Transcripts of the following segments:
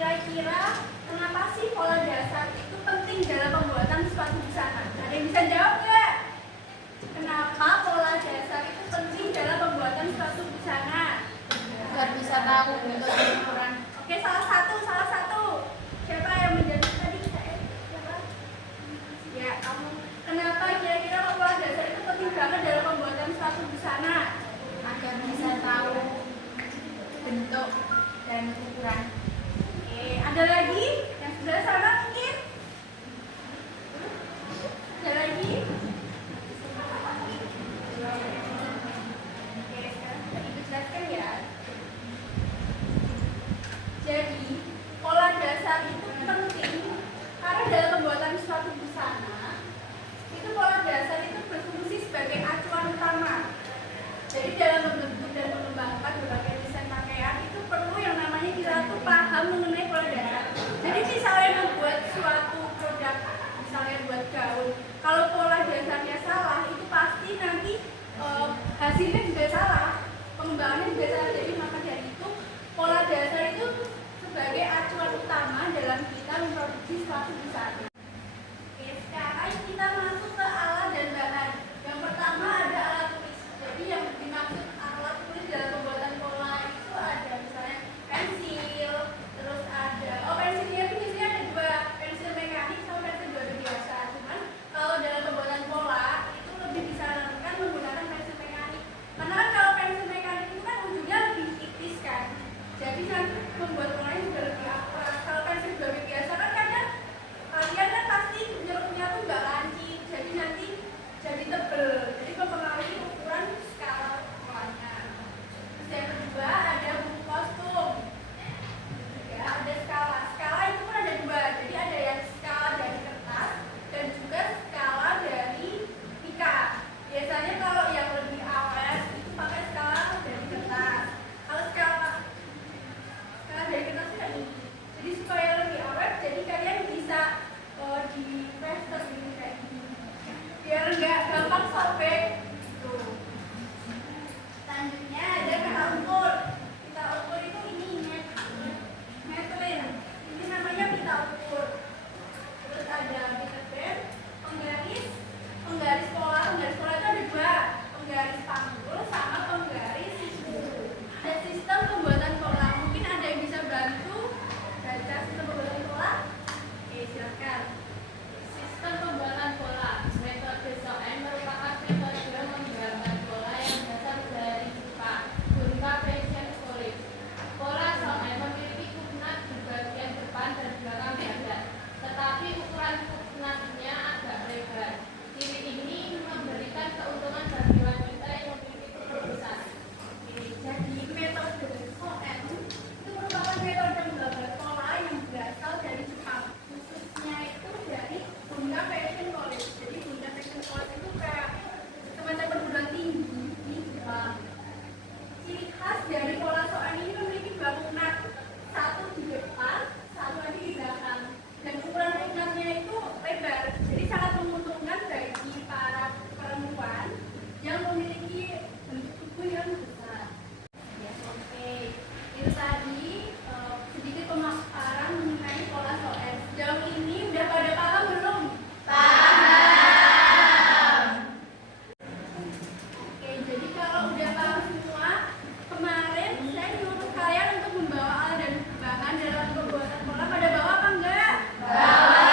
Kira-kira kenapa sih pola dasar itu penting dalam pembuatan suatu busana? Ada yang bisa jawab nggak? Kenapa pola dasar itu penting dalam pembuatan suatu busana? Agar bisa tahu bentuk dan ukuran. Oke, salah satu. Siapa yang menjawab tadi? Siapa? Ya, kamu. Kenapa kira-kira pola dasar itu penting banget dalam pembuatan suatu busana? Agar bisa tahu bentuk dan ukuran. Oke, ada lagi yang sudah sama mungkin? Ada lagi? Oke, sekarang kita Ibu jelaskan ya. Jadi, pola dasar itu penting karena dalam pembuatan suatu busana, itu pola dasar itu berfungsi sebagai acuan utama. Jadi dalam membentuk dan mengembangkan berbagai desain pakaian itu perlu yang namanya kita tuh paham mengenai pola dasar. Jadi misalnya membuat suatu produk, misalnya buat gaun, kalau pola dasarnya salah itu pasti nanti hasilnya juga salah, pengembangannya juga salah. Jadi maka dari itu pola dasar itu sebagai acuan utama dalam kita memproduksi suatu busana. Oke, sekarang kita masuk ke alat dan bahan. Yang pertama ada alat tulis. Jadi yang dimaksud alat tulis dalam pembuatan pola itu ada misalnya pensil, terus ada pensilnya itu biasanya ada dua, pensil mekanik sama pensil biasa. Cuman kalau dalam pembuatan pola itu lebih disarankan menggunakan pensil mekanik. Karena kan kalau pensil mekanik itu kan ujungnya lebih tipis kan. Jadi nanti membuat polanya juga lebih akurat. Kalau pensil biasa kan kadang kalian kan pasti nyerupnya tuh nggak lancip, jadi nanti jadi tebel, jadi mempengaruhi ukuran skala polanya. Terus yang kedua ada buku kostum, ya ada skala itu pun ada dua, jadi ada yang skala dari kertas dan juga skala dari pika. Biasanya kalau yang lebih awet itu pakai skala dari kertas. Kalau skala dari kertas itu kayak gini, jadi supaya lebih awet, jadi kalian bisa di plaster ini kayak gini biar nggak gampang sobek tuh. Selanjutnya ada pita ukur. Pita ukur itu ini metlin, ini namanya pita ukur. Terus ada pita pen, penggaris pola itu ada dua, penggaris panggul sama penggaris siku. Ada sistem pembuatan pola, mungkin ada yang bisa bantu baca sistem pembuatan pola. Oke, silakan. Sistem pembuatan pola. Metode SOM merupakan metode menggambar pola yang berasal dari Jepang, berupa fashion polish. Pola SOM memiliki kuknat di bagian depan dan belakang dada, tetapi ukuran kuknatnya agak lebar. Ciri ini memberikan keuntungan bagi wanita yang memiliki kuknat besar. Jadi metode SOM itu merupakan metode menggambar pola yang berasal dari Jepang, khususnya itu dari Bunda Fashion College. Jadi Bunda Fashion College itu kayak semacam perguruan tinggi di Jepang. Ciri khas dari pola SOM ini memiliki dua kuknat, satu di depan, satu lagi di belakang. Dan ukuran kuknatnya itu lebar, jadi sangat menguntungkan bagi para perempuan yang memiliki bentuk tubuh yang besar. Ya, oke. Itu tadi sedikit pemaparan mengenai pola SOM. Sejauh ini udah pada paham belum? Paham. Oke, jadi kalau udah paham semua, kemarin saya nyuruh kalian untuk membawa alat dan bahan dalam pembuatan pola. Pada bawa apa enggak? Bawa.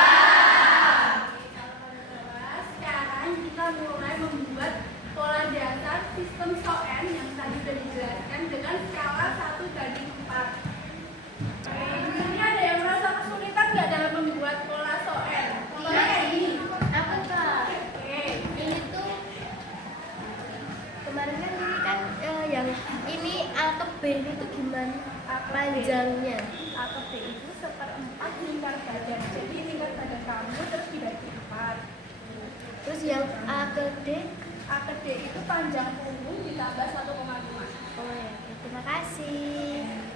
Oke, kalau pada bawa, sekarang kita mulai membuat pola dasar sistem SOM yang tadi sudah dijelaskan dengan skala 1:4. Oke, di sini ada yang merasa kesulitan nggak dalam membuat pola SOM? Contohnya kayak gini. Apa Kak? Oke, Ini tuh kemarin kan ini kan yang ini A ke B itu gimana panjangnya? A ke B itu 1/4 lingkar badan. Jadi lingkar badan kamu terus dibagi 4. Terus yang A ke D? A ke D itu panjang punggung ditambah 1,5. Oh ya, oke. Terima kasih.